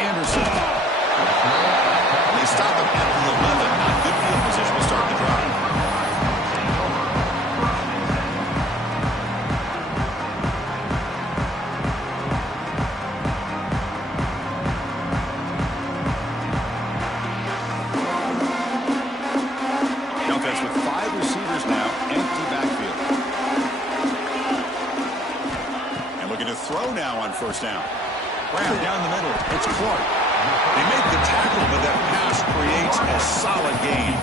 Anderson. They stop him at the 11. Good field position to start the drive. The offense with 5 receivers now, empty backfield. And looking to throw now on first down. Brown down the middle. It's Clark. They make the tackle, but that pass creates a solid gain.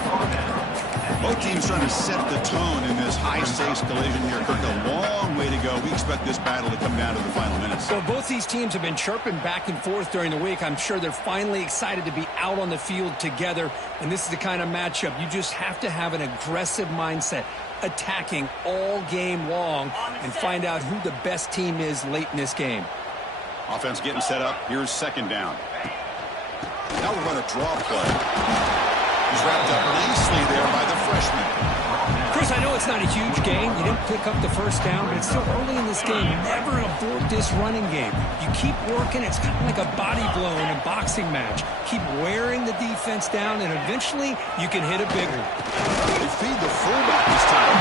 Both teams trying to set the tone in this high-stakes collision here. Kirk, a long way to go. We expect this battle to come down to the final minutes. Well, both these teams have been chirping back and forth during the week. I'm sure they're finally excited to be out on the field together. And this is the kind of matchup you just have to have an aggressive mindset, attacking all game long, and find out who the best team is late in this game. Offense getting set up. Here's second down. Now we're going to draw play. He's wrapped up nicely there by the freshman. Chris, I know it's not a huge game. You didn't pick up the first down, but it's still early in this game. Never abort this running game. You keep working. It's kind of like a body blow in a boxing match. Keep wearing the defense down, and eventually you can hit a big one. They feed the fullback this time.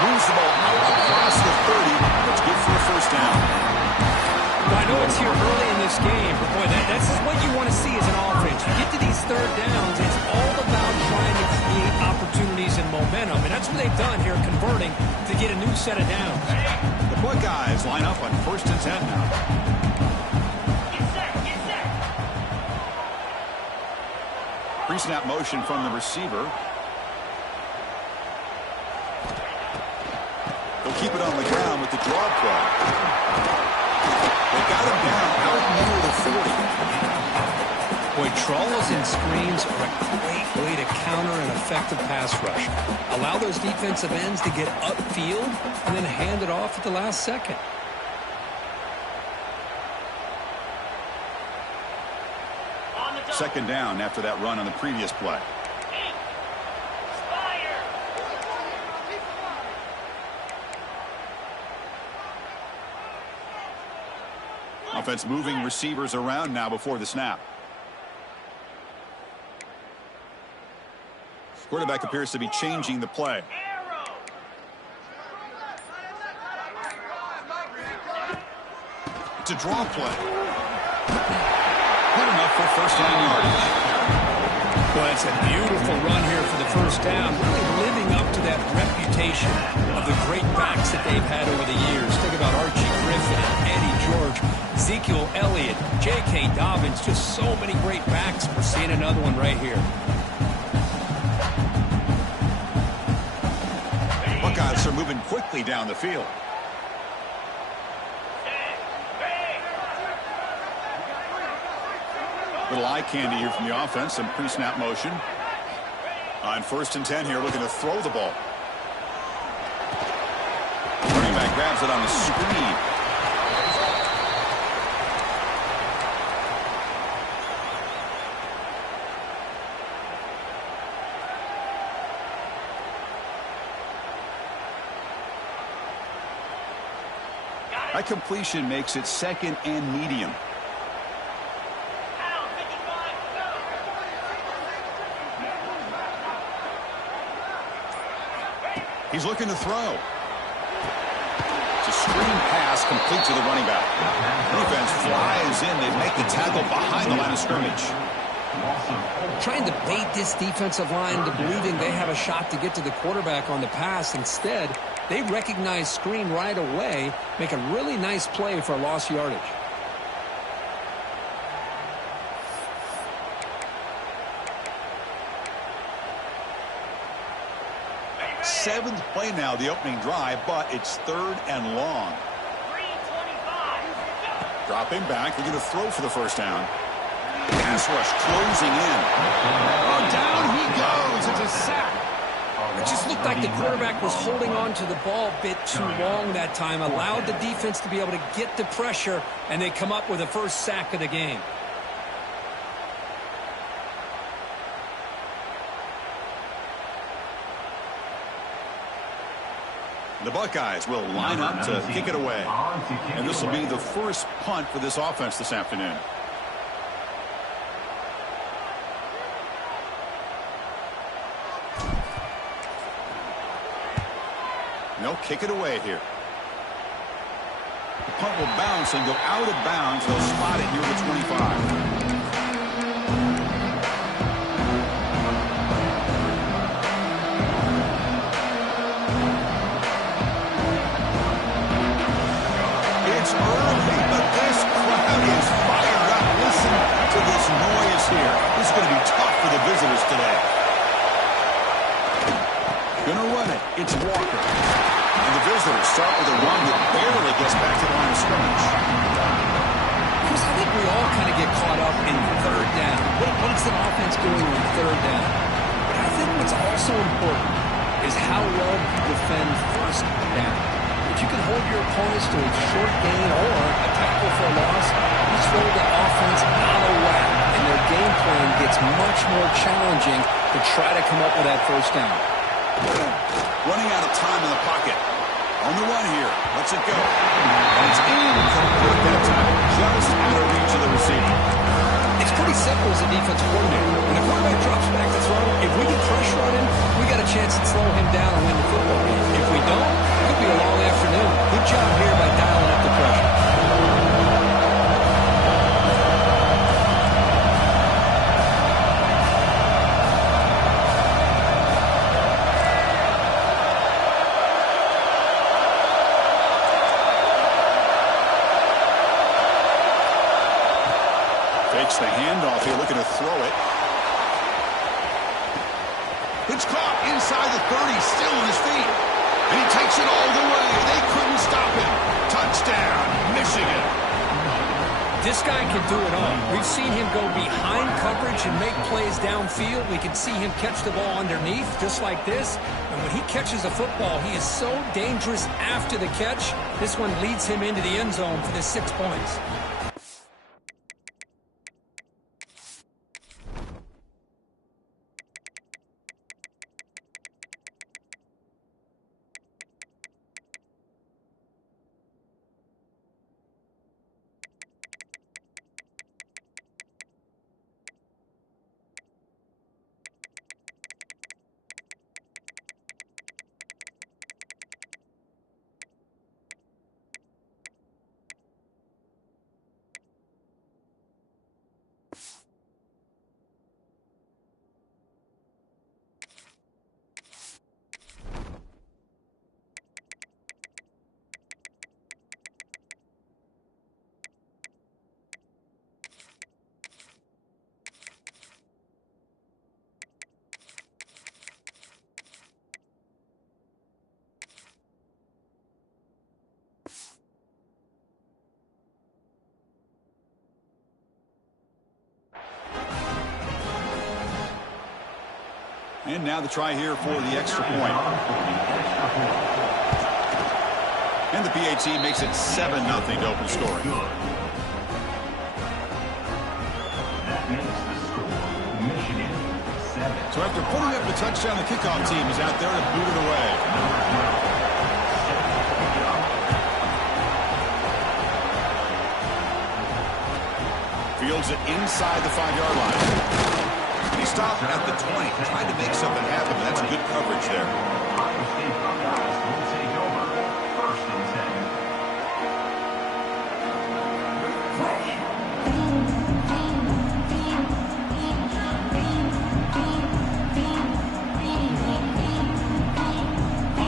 Moves the ball out across the 30. That's good for a first down. Well, I know it's here early in this game, but boy, that's what you want to see as an offense. You get to these third downs, it's all about trying to create opportunities and momentum, and that's what they've done here, converting to get a new set of downs. The Buckeyes line up on 1st and 10 now. Pre-snap motion from the receiver. They'll keep it on the ground with the draw play. They got him down out near the 40. Boy, trawls and screens are a great way to counter an effective pass rush. Allow those defensive ends to get upfield and then hand it off at the last second. Second down after that run on the previous play. Offense moving receivers around now before the snap. Quarterback appears to be changing the play. It's a draw play. Good enough for first down yardage. Well, it's a beautiful run here for the first down. Really living up to that reputation of the great backs that they've had over the years. Think about Archie Griffin, Eddie George, Ezekiel Elliott, J.K. Dobbins. Just so many great backs. We're seeing another one right here. Buckeyes are moving quickly down the field. Little eye candy here from the offense. Some pre-snap motion. On 1st and 10 here, looking to throw the ball. Running back grabs it on the screen. That completion makes it 2nd and medium. He's looking to throw. It's a screen pass complete to the running back. Defense flies in. They make the tackle behind the line of scrimmage. Trying to bait this defensive line to believing they have a shot to get to the quarterback on the pass. Instead, they recognize screen right away, make a really nice play for a lost yardage. Seventh play now, the opening drive, but it's 3rd and long. Dropping back, they're going to throw for the first down. Pass rush closing in. Oh, down he goes. It's a sack. It just looked like the quarterback was holding on to the ball a bit too long that time, allowed the defense to be able to get the pressure, and they come up with the first sack of the game. The Buckeyes will line up to kick it away. And this will be the first punt for this offense this afternoon. And they'll kick it away here. The punt will bounce and go out of bounds. They'll spot it near the 25. It's early, but this crowd is fired up. Listen to this noise here. This is going to be tough for the visitors today. Gonna run it. It's Walker. And the visitors start with a run that barely gets back to the line of scrimmage. Chris, I think we all kind of get caught up in third down. What's the offense doing on third down? But I think what's also important is how well you defend first down. If you can hold your opponents to a short gain or a tackle for a loss, you throw the offense out of whack, and their game plan gets much more challenging to try to come up with that first down. Running out of time in the pocket. On the run here. Lets it go. And it's incomplete that time. Just out of reach of the receiver. It's pretty simple as a defensive coordinator. When the quarterback drops back to throw, if we get pressure on him, we got a chance to slow him down and win the football game. If we don't, it could be a long afternoon. Good job here by dialing up the pressure. Fakes the handoff here, looking to throw it. It's caught inside the 30, still on his feet. And he takes it all the way. They couldn't stop him. Touchdown, Michigan. This guy can do it all. We've seen him go behind coverage and make plays downfield. We can see him catch the ball underneath, just like this. And when he catches a football, he is so dangerous after the catch. This one leads him into the end zone for the 6 points. And now the try here for the extra point. And the PAT makes it 7-0 to open scoring. So after putting up the touchdown, the kickoff team is out there to boot it away. Fields it inside the 5-yard line. He stopped at the 20, trying to make something happen. That's good coverage there.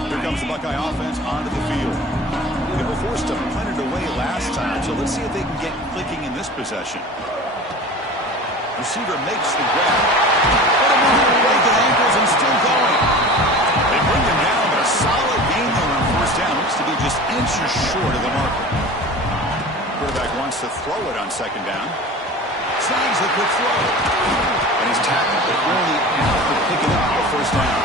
Here comes the Buckeye offense onto the field. They were forced to punt it away last time, so let's see if they can get clicking in this possession. Receiver makes the grab. What a move to break the ankles and still going. They bring him down, but a solid gain there on first down. Looks to be just inches short of the marker. Quarterback wants to throw it on second down. Snags the quick throw. And he's tackled, but only enough to pick it up for first down.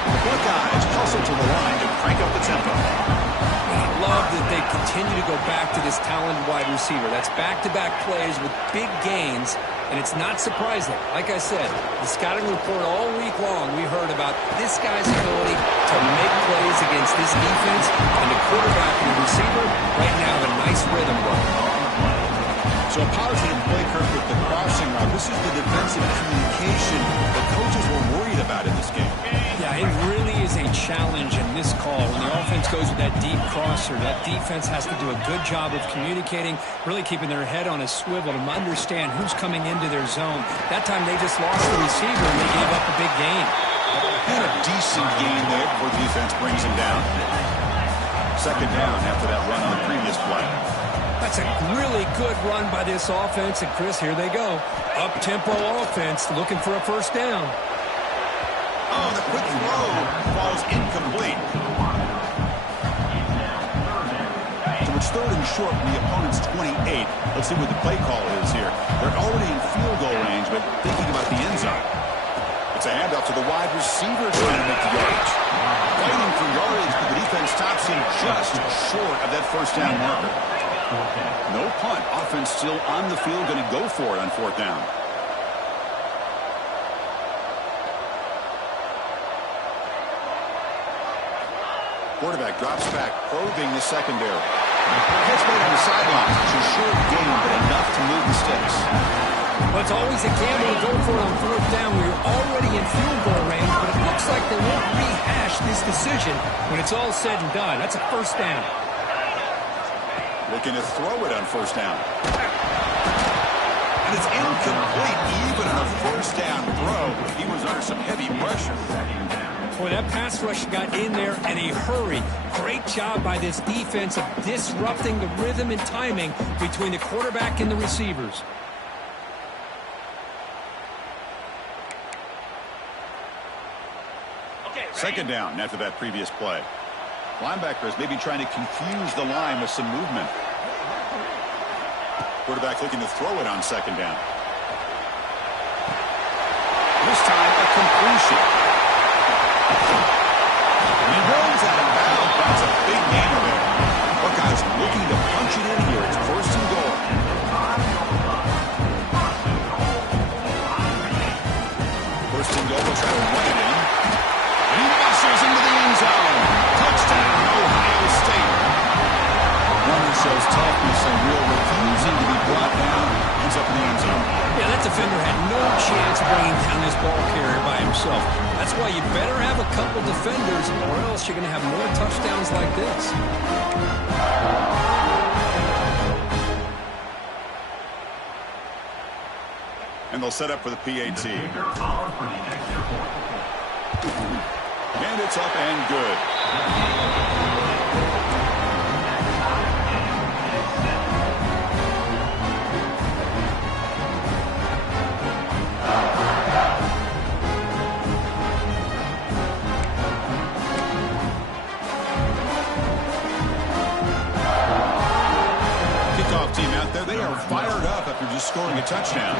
The Buckeyes hustle to the line to crank up the tempo. I love that they continue to go back to this talented wide receiver. That's back-to-back plays with big gains, and it's not surprising. Like I said, the scouting report all week long, we heard about this guy's ability to make plays against this defense, and the quarterback and the receiver right now have a nice rhythm going. So a positive play, Kirk, with the crossing route. This is the defensive communication the coaches were worried about in this game. Yeah, it really is a challenge in this call when the goes with that deep crosser. That defense has to do a good job of communicating, really keeping their head on a swivel to understand who's coming into their zone. That time they just lost the receiver and they gave up a big gain. And a decent gain there before the defense brings him down. Second down after that run on the previous play. That's a really good run by this offense. And, Chris, here they go. Up-tempo offense looking for a first down. Oh, the quick throw falls incomplete. So it's third and short from the opponent's 28. Let's see what the play call is here. They're already in field goal range, but thinking about the end zone. It's a handoff to the wide receiver trying to make the yardage. Fighting for yardage, but the defense stops him just short of that first down marker. No punt. Offense still on the field, going to go for it on fourth down. Quarterback drops back, probing the secondary. Catch made on the sidelines. It's a short gain, but enough to move the sticks. Well, it's always a gamble to go for it on fourth down when you're already in field goal range, but it looks like they won't rehash this decision when it's all said and done. That's a first down. Looking to throw it on first down. And it's incomplete even on a first down throw. He was under some heavy pressure. Boy, that pass rush got in there in a hurry. Great job by this defense of disrupting the rhythm and timing between the quarterback and the receivers. Second down after that previous play. Linebackers maybe trying to confuse the line with some movement. Quarterback looking to throw it on second down. This time a completion. And he rolls out of bounds. That's a big gain there. Buckeyes looking to punch it in here. It's first and goal. First and goal. They'll try to run it in. He muscles into the end zone. Touchdown, Ohio State. Runner shows toughness and real refusing to be brought down. Ends up in the end zone. Yeah, that defender had no chance bringing down this ball carrier by himself. That's why you better have a couple defenders, or else you're going to have more touchdowns like this. And they'll set up for the PAT. And it's up and good. Kickoff team out there, they are fired up after just scoring a touchdown.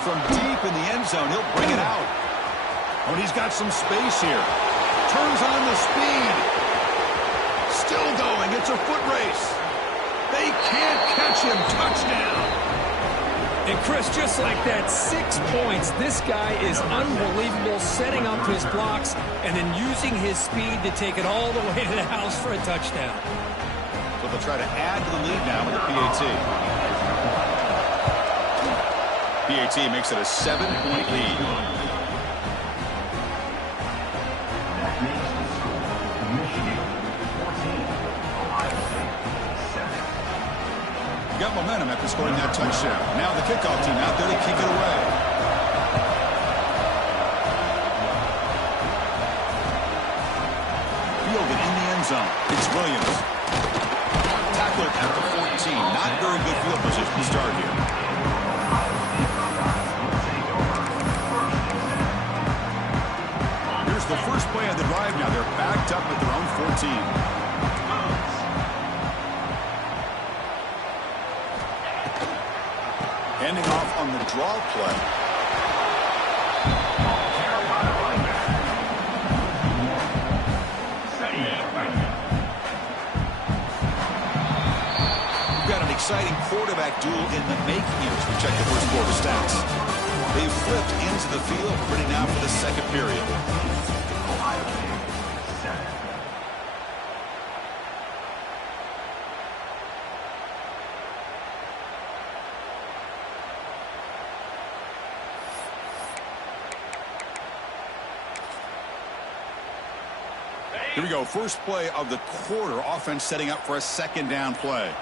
From deep in the end zone, he'll bring it out. Oh, and he's got some space here. Turns on the speed. Still going. It's a foot race. They can't catch him. Touchdown. And, Chris, just like that, 6 points. This guy is unbelievable, setting up his blocks and then using his speed to take it all the way to the house for a touchdown. So they'll try to add to the lead now with the PAT. PAT makes it a 7-point lead. Got momentum after scoring that touchdown. Now the kickoff team out there to kick it away. Fielded in the end zone. It's Williams. Tackled at the 14. Not very good field position to start here. The first play of the drive now. They're backed up at their own 14. Handing off on the draw play. We've got an exciting quarterback duel in the making here as we check the first quarter stats. They've flipped into the field, ready now for the second period. Here we go. First play of the quarter. Offense setting up for a second down play.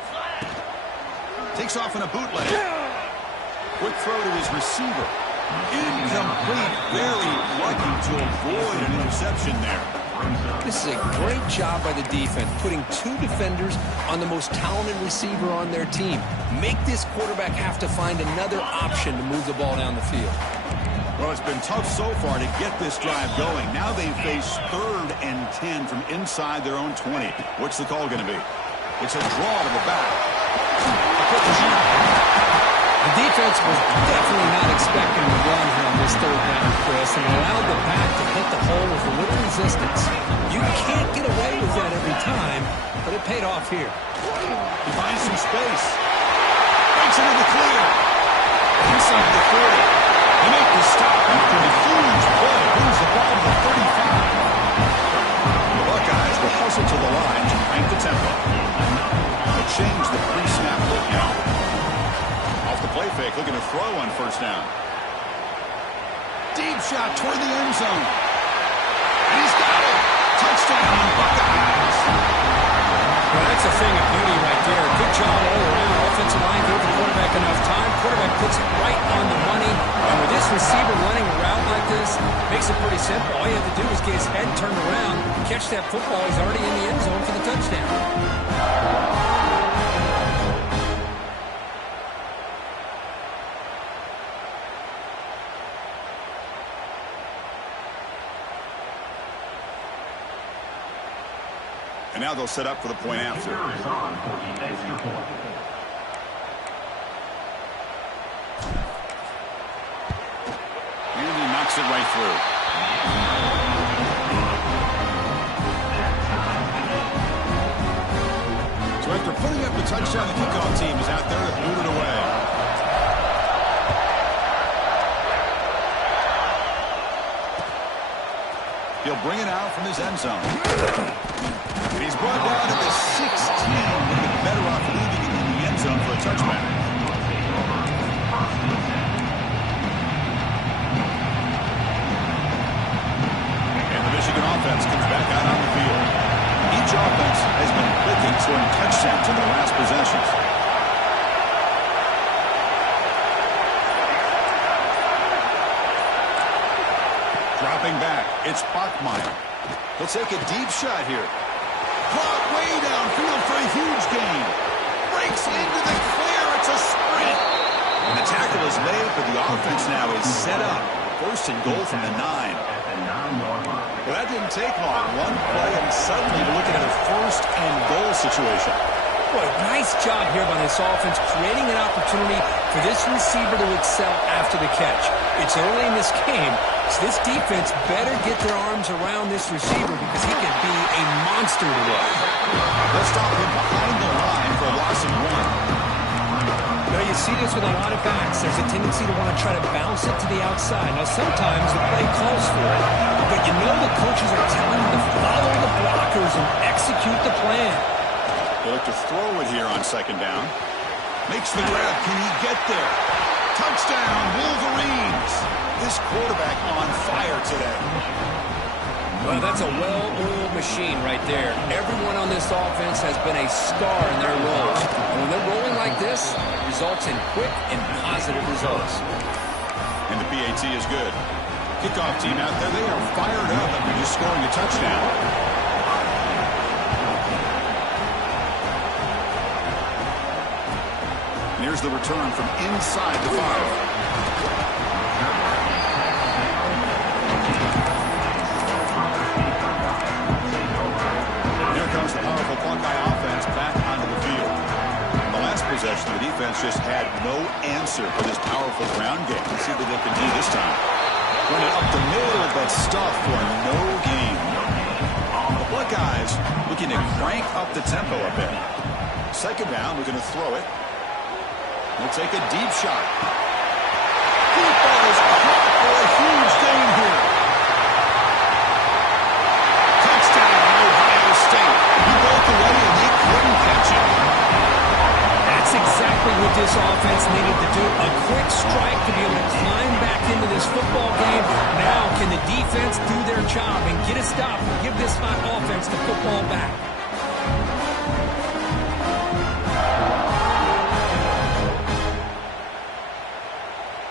Takes off in a bootleg. Quick throw to his receiver. Incomplete. Very lucky to avoid an interception there. This is a great job by the defense, putting two defenders on the most talented receiver on their team. Make this quarterback have to find another option to move the ball down the field. Well, it's been tough so far to get this drive going. Now they face 3rd and 10 from inside their own 20. What's the call going to be? It's a draw to the back. The defense was definitely not expecting to run here on this 3rd down, Chris, and allowed the back to hit the hole with a little resistance. You can't get away with that every time, but it paid off here. He finds some space. Breaks into the clear. Inside the 40. They make the stop after a huge play. Brings the ball to the 35. The Buckeyes will hustle to the line to crank the tempo. They'll change the pre-snap look now. Off the play fake, looking to throw on first down. Deep shot toward the end zone. And he's got it. Touchdown, Buckeyes. Well, that's a thing of beauty right there. Good job all around. Offensive line gave the quarterback enough time. Quarterback puts it right on the money. And with this receiver running a route like this, makes it pretty simple. All you have to do is get his head turned around, catch that football. He's already in the end zone for the touchdown. And now they'll set up for the point after. And he knocks it right through. So after putting up the touchdown, the kickoff team is out there to boot it away. He'll bring it out from his end zone. And he's brought down to the 16. Would be better off leaving it in the end zone for a touchback. And the Michigan offense comes back out on the field. Each offense has been clicking, scoring touchdowns in their last possessions. Dropping back, it's Bachmeier. He'll take a deep shot here. Caught way downfield for a huge gain. Breaks into the clear. It's a sprint. And the tackle is made, but the offense now is set up. 1st and goal from the 9. Well, that didn't take long. One play, and suddenly we're looking at a 1st and goal situation. Boy, nice job here by this offense, creating an opportunity for this receiver to excel after the catch. It's early in this game, so this defense better get their arms around this receiver because he can be a monster today. They'll stop him behind the line for a loss of 1. Now, you see this with a lot of backs. There's a tendency to want to try to bounce it to the outside. Now, sometimes the play calls for it, but you know the coaches are telling them to follow the blockers and execute the plan. They look to throw it here on 2nd down. Makes the grab. Can he get there? Touchdown, Wolverines. This quarterback on fire today. Well, that's a well-oiled machine right there. Everyone on this offense has been a star in their roles. And when they're rolling like this, it results in quick and positive results. And the PAT is good. Kickoff team out there, they are fired up after just scoring a touchdown. And here's the return from inside the 5. The powerful Buckeye offense back onto the field. In the last possession, the defense just had no answer for this powerful ground game. Let's see what they can do this time. Run it up the middle, but stuff for no gain. The Buckeyes looking to crank up the tempo a bit. 2nd down, we're going to throw it. They'll take a deep shot. Deep ball is caught for a huge gain here. That's exactly what this offense needed to do. A quick strike to be able to climb back into this football game. Now can the defense do their job and get a stop and give this hot offense the football back?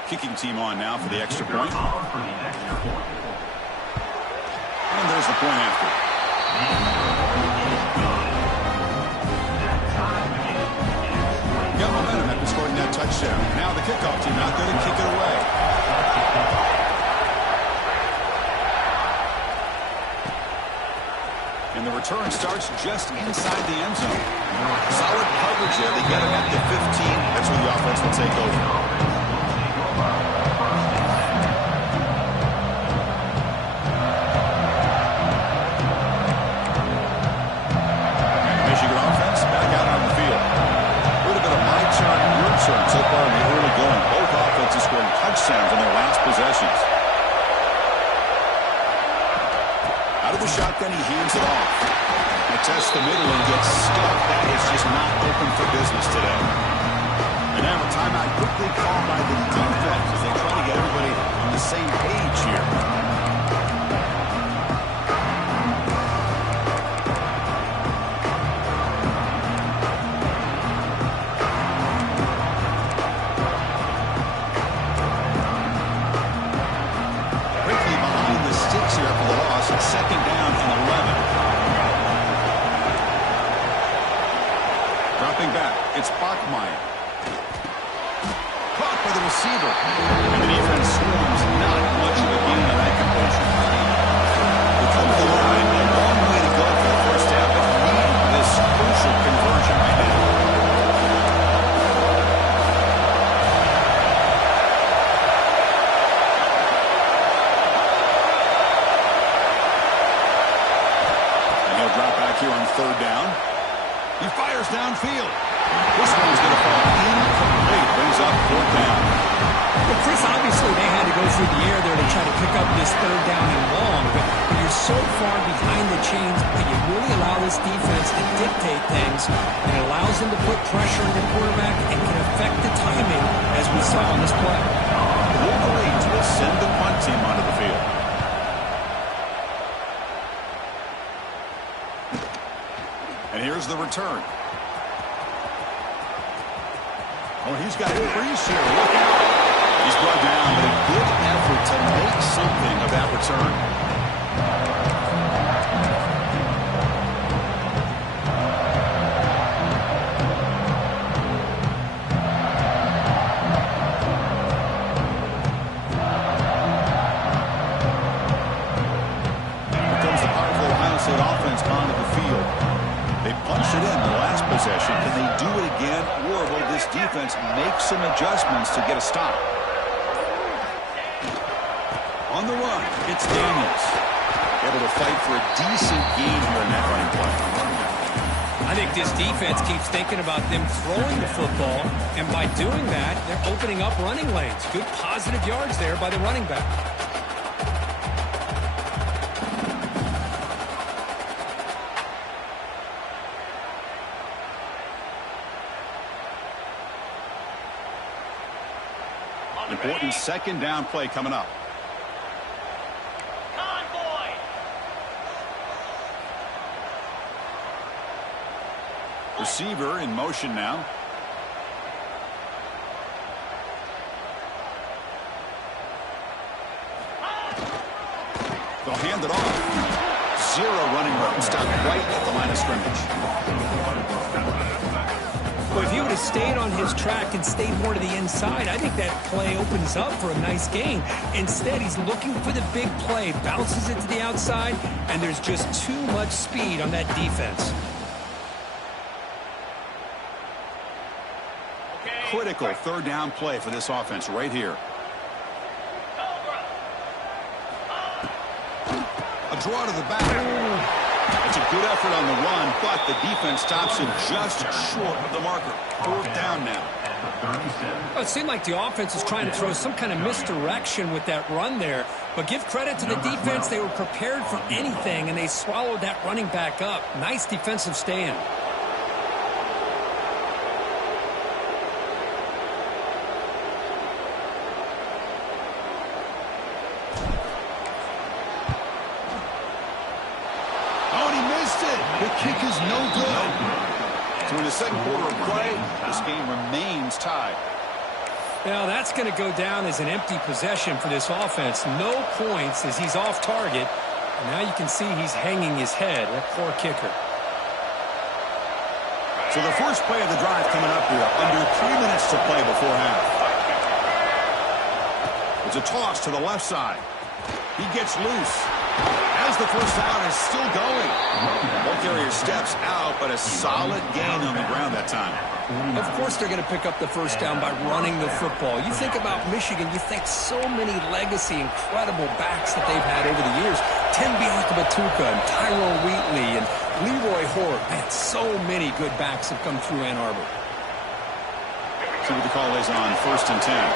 Kicking team on now for the extra point. And there's the point after. Got momentum after scoring that touchdown. Now the kickoff team out there to kick it away. And the return starts just inside the end zone. Solid coverage there. They get him at the 15. That's where the offense will take over. So far in the early going, both offenses scoring touchdowns in their last possessions. Out of the shotgun, he hands it off. He tests the middle and gets stuck. That is just not open for business today. And now a timeout quickly called by the defense as they try to get everybody on the same page here. Second down and 11. Dropping back, it's Bachmeier. Caught by the receiver. And the defense swarms, not much of a gain on that completion. They come to the line, a long way to go for the first half, but need this crucial conversion right now. Here on third down. He fires downfield. This one's going to fall incomplete. Brings up fourth down. Well, Chris, obviously they had to go through the air there to try to pick up this third down and long, but you're so far behind the chains that you really allow this defense to dictate things, and it allows them to put pressure on your quarterback and can affect the timing, as we saw on this play. The Wolverines will send the punt team onto the field. And here's the return. Oh, he's got a crease here. Look out. He's brought down, but a good effort to make something of that return. Here comes the powerful Ohio State offense onto the field. They punched it in the last possession. Can they do it again, or will this defense make some adjustments to get a stop? On the run, it's Daniels. Able to fight for a decent gain here in that running play. I think this defense keeps thinking about them throwing the football, and by doing that, they're opening up running lanes. Good positive yards there by the running back. Important second down play coming up. Convoy. Receiver in motion now. They'll hand it off. Zero running room. Stopped right at the line of scrimmage. Well, if he would have stayed on his track and stayed more to the inside, I think that play opens up for a nice gain. Instead, he's looking for the big play, bounces it to the outside, and there's just too much speed on that defense. Critical third down play for this offense right here. A draw to the back. It's a good effort on the run, but the defense stops him just short of the marker. Fourth down now. Well, it seemed like the offense was trying to throw some kind of misdirection with that run there. But give credit to the defense. They were prepared for anything, and they swallowed that running back up. Nice defensive stand. no good. So in the second quarter of play, this game remains tied. Now that's going to go down as an empty possession for this offense. No points as he's off target. And now you can see he's hanging his head. That poor kicker. So the first play of the drive coming up here. Under 3 minutes to play before half. It's a toss to the left side. He gets loose. As the first down is still going. Ball carrier steps out, but a solid gain on the ground that time. Of course they're going to pick up the first down by running the football. You think about Michigan, you think so many legacy, incredible backs that they've had over the years. Tim Biakabatuka and Tyrone Wheatley and Leroy Hort. Man, so many good backs have come through Ann Arbor. See what the call is on 1st and 10.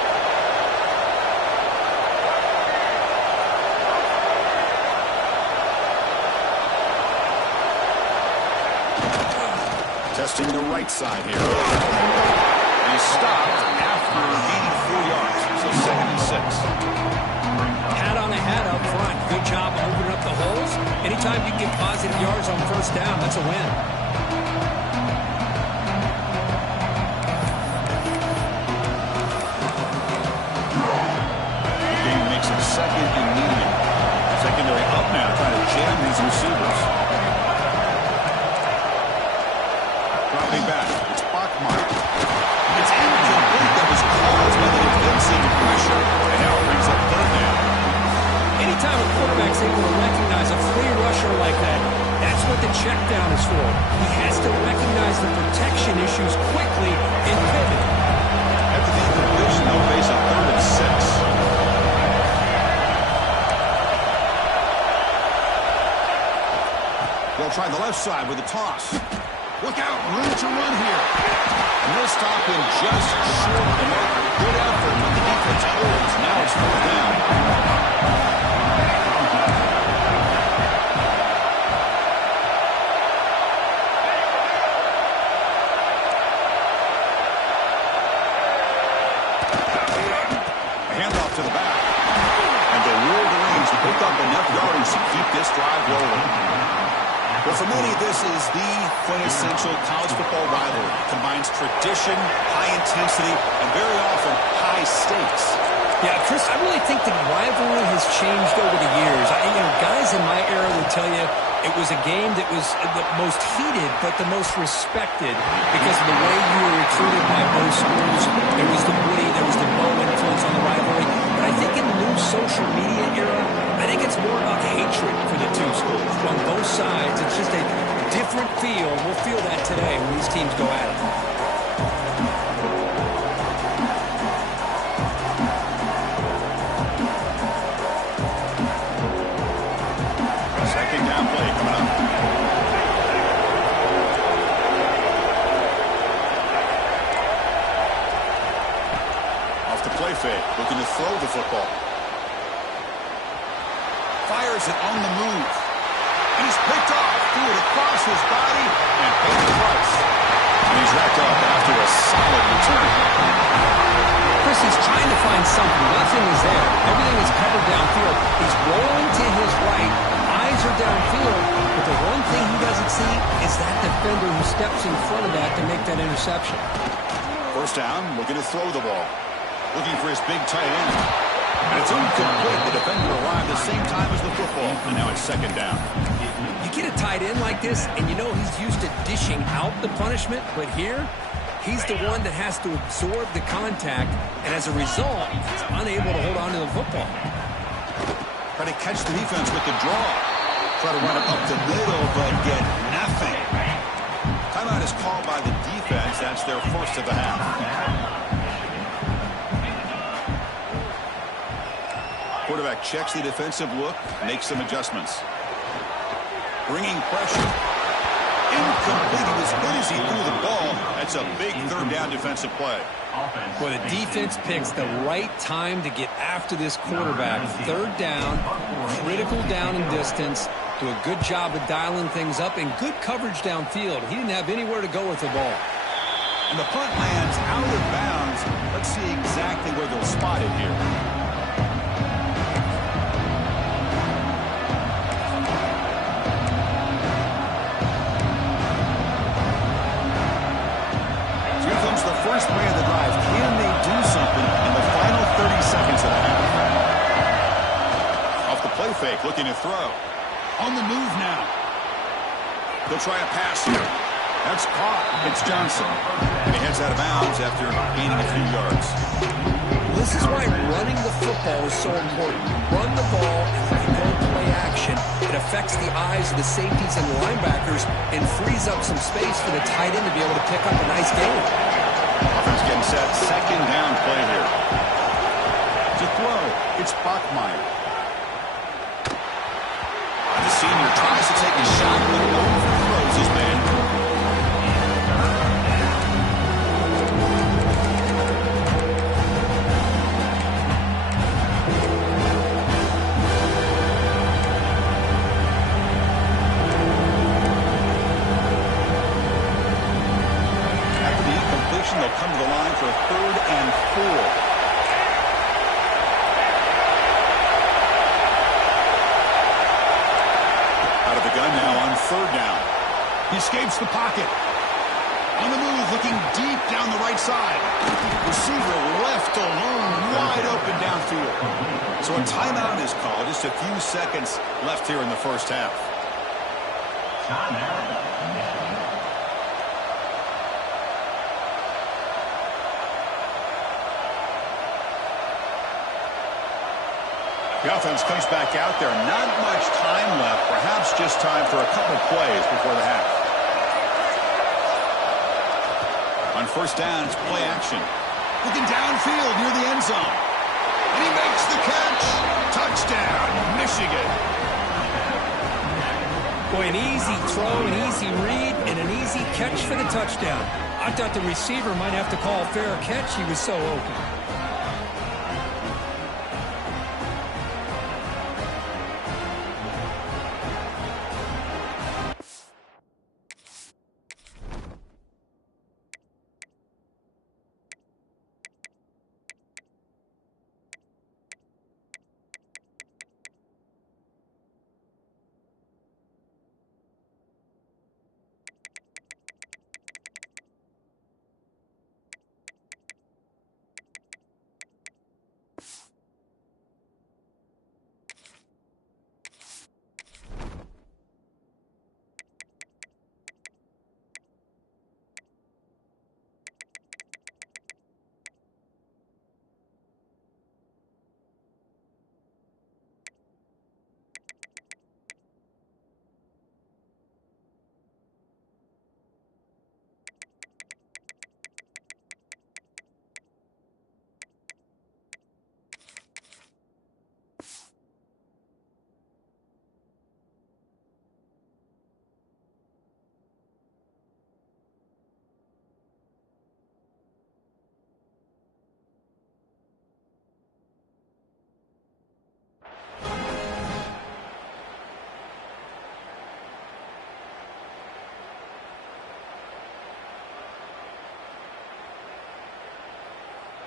Testing the right side here. He's stopped after gaining 4 yards. So 2nd and 6. Hat on a hat up front. Good job opening up the holes. Anytime you get positive yards on first down, that's a win. The game makes it 2nd and medium. Secondary up now, trying to jam these receivers. Dropping back, it's Bachmeier. It's incomplete. That was caused by the defensive pressure, and now it brings up 3rd down. Anytime a quarterback's able to recognize a free rusher like that, that's what the check down is for. He has to recognize the protection issues quickly and pivot. After the incompletion, they'll face a 3rd and 6. They'll try the left side with a toss. Look out, room to run here. And they'll stop him just short of the mark. Good effort, but the defense holds. Now it's 4th down. A handoff to the back. And the Wolverines pick up enough yardage to keep this drive rolling. Well, for many, this is the quintessential college football rivalry. It combines tradition, high intensity, and very often high stakes. Yeah, Chris, I really think the rivalry has changed over the years. Guys in my era would tell you it was a game that was the most heated but the most respected because of the way you were recruited by both schools. There was the Woody, there was the Bo influence on the rivalry. But I think in the new social media era, I think it's more about hatred for the two schools. On both sides, it's just a different feel. We'll feel that today when these teams go at it. Second down play coming up. Off the play fake, looking to throw the football. Fires it on the move. And he's picked off, threw it across his body, and paid the price. And he's wrapped up after a solid return. Chris, he's trying to find something. Nothing is there. Everything is covered downfield. He's rolling to his right. Eyes are downfield. But the one thing he doesn't see is that defender who steps in front of that to make that interception. First down, looking to throw the ball. Looking for his big tight end. And it's incomplete. The defender arrived the same time as the football. And now it's 2nd down. You get a tight end like this, and you know he's used to dishing out the punishment. But here, he's the one that has to absorb the contact. And as a result, he's unable to hold on to the football. Try to catch the defense with the draw. Try to run it up the middle, but get nothing. Timeout is called by the defense. That's their first of the half. Quarterback checks the defensive look, makes some adjustments. Bringing pressure. Incomplete. He was good as he threw the ball. That's a big 3rd down defensive play. Well, the defense picks the right time to get after this quarterback. 3rd down, critical down and distance. Do a good job of dialing things up and good coverage downfield. He didn't have anywhere to go with the ball. And the punt lands out of bounds. Let's see exactly where they'll spot it here. it's the first play of the drive. Can they do something in the final 30 seconds of the half? Off the play fake, looking to throw. On the move now. They'll try a pass here. That's caught. It's Johnson. And he heads out of bounds after gaining a few yards. This is why running the football is so important. Run the ball, and when you go play action, it affects the eyes of the safeties and the linebackers and frees up some space for the tight end to be able to pick up a nice gain. Offense getting set. Second down play here. To throw, it's Bachmeier. The senior tries to take a shot, but no throws his man. After the incompletion, they'll come to the line for a 3rd and 4. Gun now on 3rd down. He escapes the pocket. On the move, looking deep down the right side. Receiver left alone, wide open downfield. So a timeout is called. Just a few seconds left here in the first half. The offense comes back out there. Not much time left. Perhaps just time for a couple plays before the half. On 1st down, it's play action. Looking downfield near the end zone. And he makes the catch. Touchdown, Michigan. Boy, an easy throw, an easy read, and an easy catch for the touchdown. I thought the receiver might have to call a fair catch. He was so open.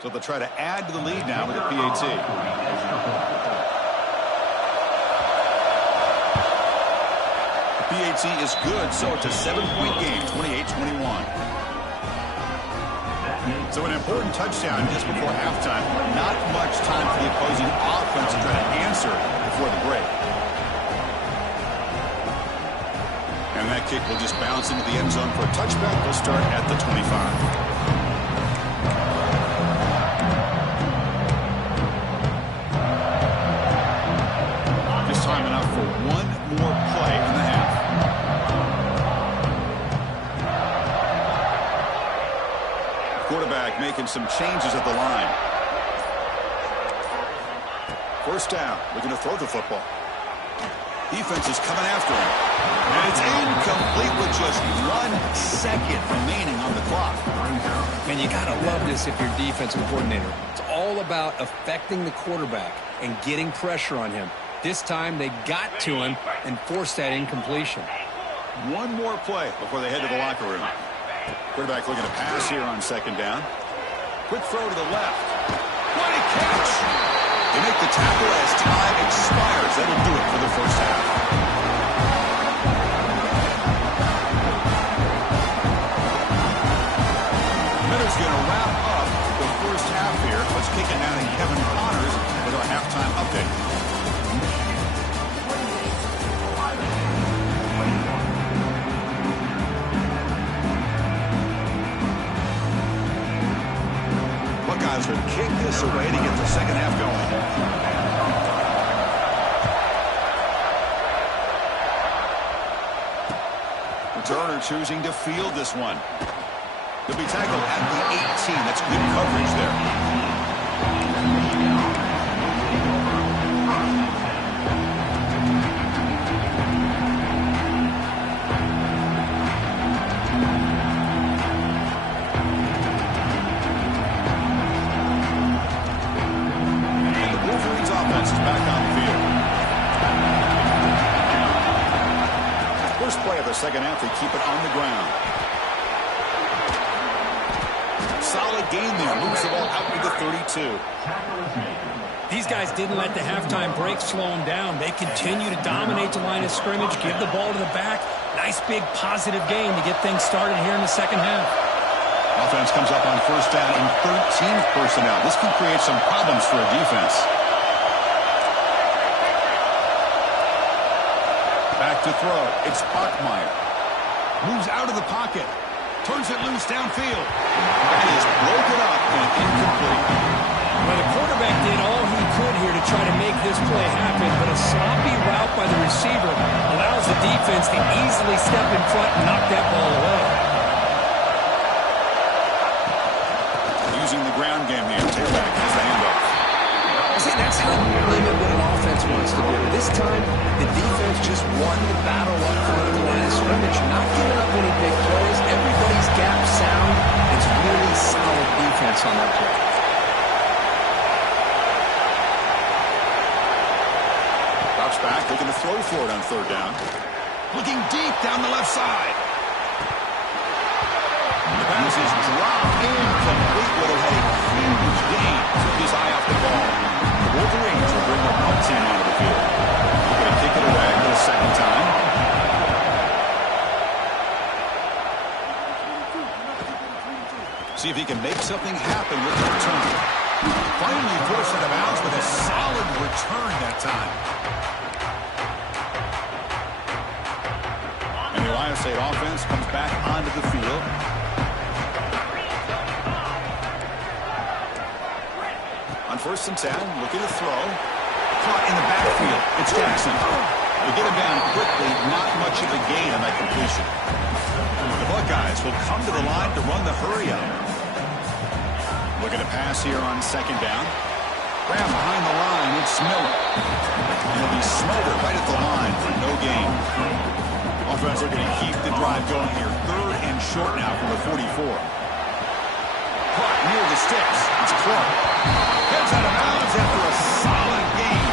So they'll try to add to the lead now with a PAT. The PAT is good, so it's a 7-point game, 28-21. So an important touchdown just before halftime. Not much time for the opposing offense to try to answer before the break. And that kick will just bounce into the end zone for a touchback. They'll start at the 25. Time enough for one more play in the half. Quarterback making some changes at the line. 1st down, looking to throw the football. Defense is coming after him. And it's incomplete with just 1 second remaining on the clock. Man, you got to love this if you're defensive coordinator. It's all about affecting the quarterback and getting pressure on him. This time they got to him and forced that incompletion. One more play before they head to the locker room. Quarterback looking to pass here on 2nd down. Quick throw to the left. What a catch! They make the tackle as time expires. That'll do it for the first half. Miller's going to offense will kick this away to get the second half going. Turner choosing to field this one. He'll be tackled at the 18. That's good coverage there. Second half, they keep it on the ground. Solid gain there. Moves the ball out to the 32. These guys didn't let the halftime break slow them down. They continue to dominate the line of scrimmage, give the ball to the back. Nice big positive gain to get things started here in the second half. Offense comes up on first down in 13 personnel. This can create some problems for a defense. Back to throw. It's Bachmeier. Moves out of the pocket. Turns it loose downfield. And is broken up and incomplete. Well, the quarterback did all he could here to try to make this play happen, but a sloppy route by the receiver allows the defense to easily step in front and knock that ball away. Using the ground game here. Tailback has the handoff. See, that's how you limit what an offense wants to do. This time, the defense just won the battle up front of the line of scrimmage, not giving up any big plays. Everybody's gap sound. It's really solid defense on that play. Drops back, looking to throw for it on third down. Looking deep down the left side. The pass is dropped incomplete. Would have had a huge gain. Took his eye off the ball. The Wolverines will bring their punt team onto the field. They're going to kick it away for the second time. See if he can make something happen with the return. Finally forced out of bounds with a solid return that time. And the Ohio State offense comes back onto the field. On first and 10, looking to throw. Caught in the backfield. It's Jackson. They get him down quickly. Not much of a gain on that completion. The Buckeyes will come to the line to run the hurry up. Looking to pass here on second down. Grab behind the line. It's Miller. And it'll be Smoder right at the line for no gain. Offense looking to keep the drive going here. Third and short now from the 44. Caught near the sticks. It's Clark. Heads out of bounds after a solid gain.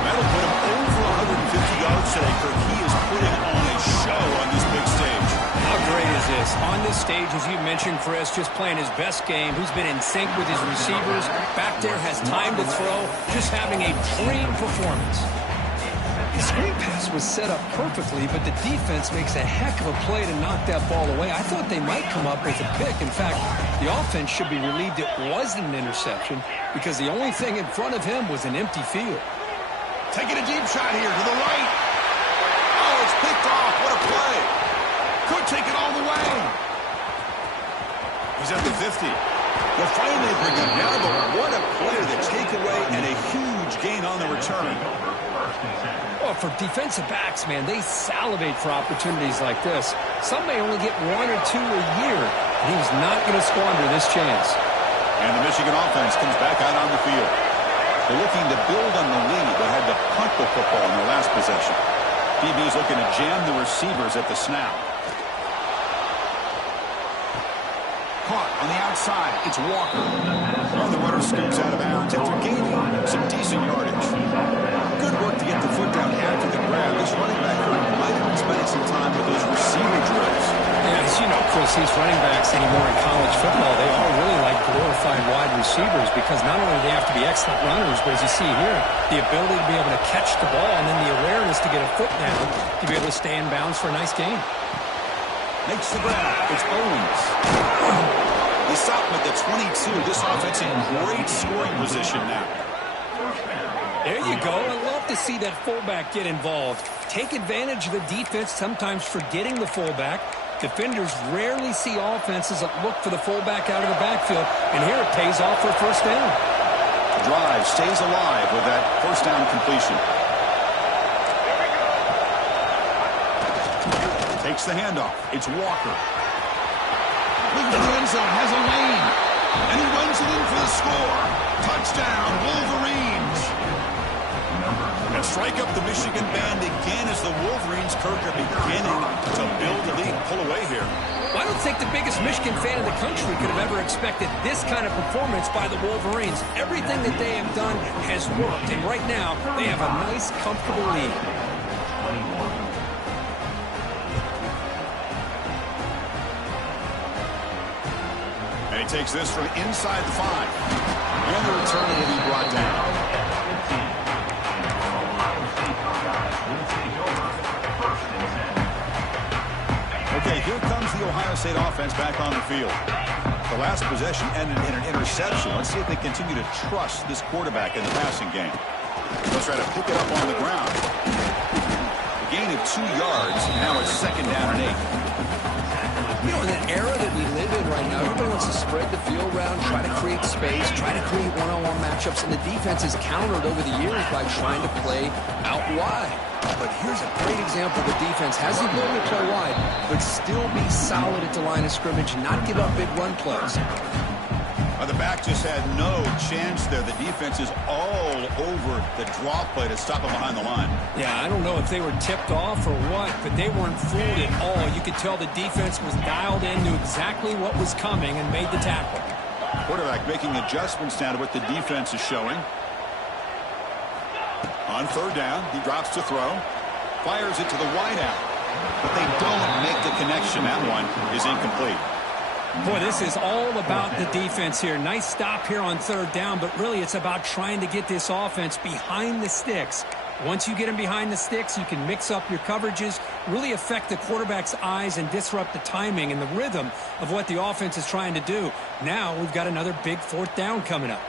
That'll put him over 150 yards today. Kirk, he is putting on a show on this big stage. How great is this? On this stage, as you mentioned, Chris, just playing his best game. He's been in sync with his receivers. Back there, has time to throw. Just having a dream performance. The screen pass was set up perfectly, but the defense makes a heck of a play to knock that ball away. I thought they might come up with a pick. In fact, the offense should be relieved it wasn't an interception because the only thing in front of him was an empty field. Taking a deep shot here to the right. Oh, it's picked off. What a play. Could take it all the way. He's at the 50. They'll finally bring him down, but what a play, the takeaway, and a huge gain on the return. Well, for defensive backs, man, they salivate for opportunities like this. Some may only get one or two a year, and he was not going to squander this chance. And the Michigan offense comes back out on the field. They're looking to build on the lead. They had to punt the football in their last possession. DB's looking to jam the receivers at the snap. Caught on the outside. It's Walker. Well, the runner scoops out of bounds after gaining some decent yardage. Good work to get the foot down after the grab. This running back might have been spending some time with those receiver drills. Yeah, as you know, Chris, these running backs anymore in college football, they all really like glorified wide receivers because not only do they have to be excellent runners, but as you see here, the ability to be able to catch the ball and then the awareness to get a foot down to be able to stay in bounds for a nice gain. Makes the grab. It's Owens. They stop him at the 22. This offense in great scoring position now. There you go. I love to see that fullback get involved. Take advantage of the defense, sometimes forgetting the fullback. Defenders rarely see offenses that look for the fullback out of the backfield, and here it pays off for a first down. Drive stays alive with that first down completion. Takes the handoff. It's Walker. Looking for the end zone, has a lane. And he runs it in for the score. Touchdown, Wolverines. And strike up the Michigan band again as the Wolverines, Kirk, are beginning to build a lead, pull away here. Well, I don't think the biggest Michigan fan in the country could have ever expected this kind of performance by the Wolverines. Everything that they have done has worked, and right now they have a nice, comfortable lead. And he takes this from inside the 5. And the return will be brought down. Okay, here comes the Ohio State offense back on the field. The last possession ended in an interception. Let's see if they continue to trust this quarterback in the passing game. They'll try to pick it up on the ground. A gain of 2 yards. Now it's second down and 8. You know, in an era that we live in right now, everybody wants to spread the field around, try to create space, try to create one-on-one matchups, and the defense is countered over the years by trying to play out wide. But here's a great example. The defense has the ability to play wide, but still be solid at the line of scrimmage and not give up big run plays. The back just had no chance there. The defense is all over the draw play to stop him behind the line. Yeah, I don't know if they were tipped off or what, but they weren't fooled at all. You could tell the defense was dialed in, knew exactly what was coming, and made the tackle. Quarterback making adjustments now to what the defense is showing. On third down, he drops to throw. Fires it to the wideout. But they don't make the connection. That one is incomplete. Boy, this is all about the defense here. Nice stop here on third down, but really it's about trying to get this offense behind the sticks. Once you get them behind the sticks, you can mix up your coverages, really affect the quarterback's eyes and disrupt the timing and the rhythm of what the offense is trying to do. Now we've got another big fourth down coming up.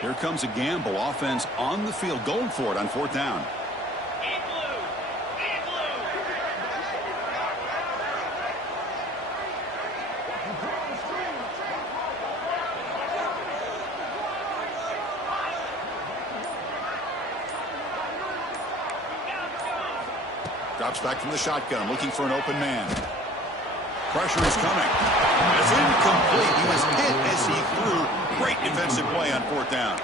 Here comes a gamble. Offense on the field, going for it on fourth down. Drops back from the shotgun, looking for an open man. Pressure is coming. It's incomplete. He was hit as he threw. Great defensive play on fourth down.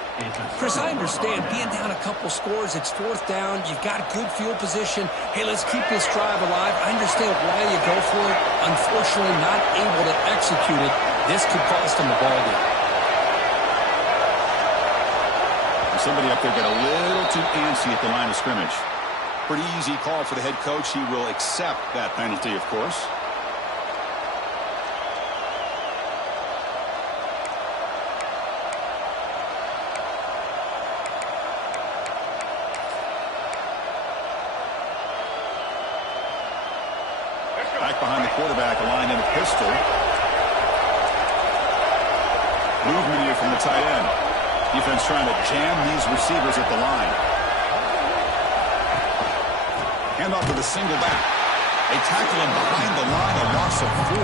Chris, I understand being down a couple scores. It's fourth down. You've got good field position. Hey, let's keep this drive alive. I understand why you go for it. Unfortunately, not able to execute it. This could cost him the ball game. Somebody up there got a little too antsy at the line of scrimmage. Pretty easy call for the head coach. He will accept that penalty, of course. Back behind the quarterback, aligned in a pistol. Movement here from the tight end. Defense trying to jam these receivers at the line. Hand off with a single back. They tackle him behind the line, a loss of 4.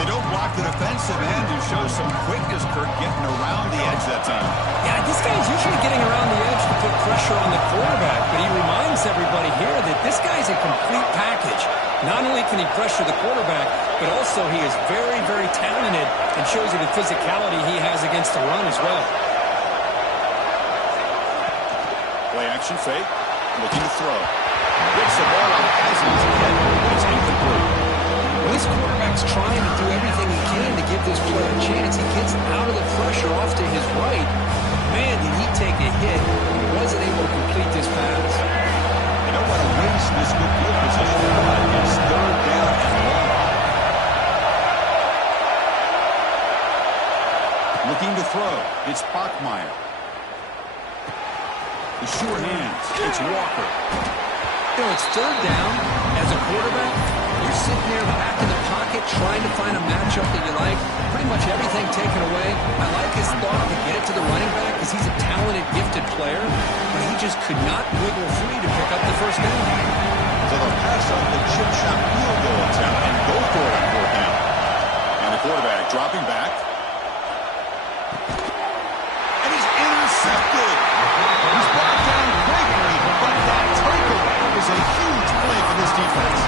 They don't block the defensive end, who shows some quickness, Kirk, getting around the edge that time. Yeah, this guy's usually getting around the edge to put pressure on the quarterback, but he reminds everybody here that this guy's a complete package. Not only can he pressure the quarterback, but also he is very, very talented and shows you the physicality he has against the run as well. Play action fake. Looking to throw. Gets the ball out as he's hit. It's incomplete. Well, this quarterback's trying to do everything he can to give this play a chance. He gets out of the pressure off to his right. Man, did he take a hit. He wasn't able to complete this pass. They don't want to waste this good field position. It's third down and long. Looking to throw. It's Bachmeier. The sure hands. It's Walker. You know, it's third down. As a quarterback, you're sitting there back in the pocket trying to find a matchup that you like. Pretty much everything taken away. I like his thought to get it to the running back because he's a talented, gifted player, but he just could not wiggle free to pick up the first down. So they'll pass up the chip shot field goal attempt and go for it on fourth down. And the quarterback dropping back. And he's intercepted. He's brought down quickly, but that takeaway is a huge play for this defense.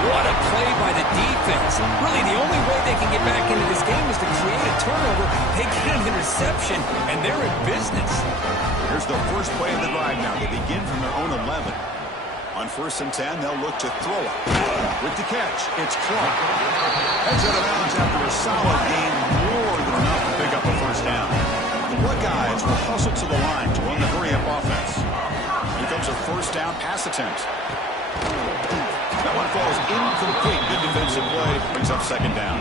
What a play by the defense. Really, the only way they can get back into this game is to create a turnover. They get an interception, and they're in business. Here's the first play of the drive now. They begin from their own 11. On 1st and 10, they'll look to throw it. With the catch, it's Clark. Heads out of bounds after a solid gain, more than enough to pick up a first down. The Buckeyes will hustle to the line to run the hurry-up offense. Here comes a first down pass attempt. That one falls incomplete. Good defensive play. Brings up 2nd down.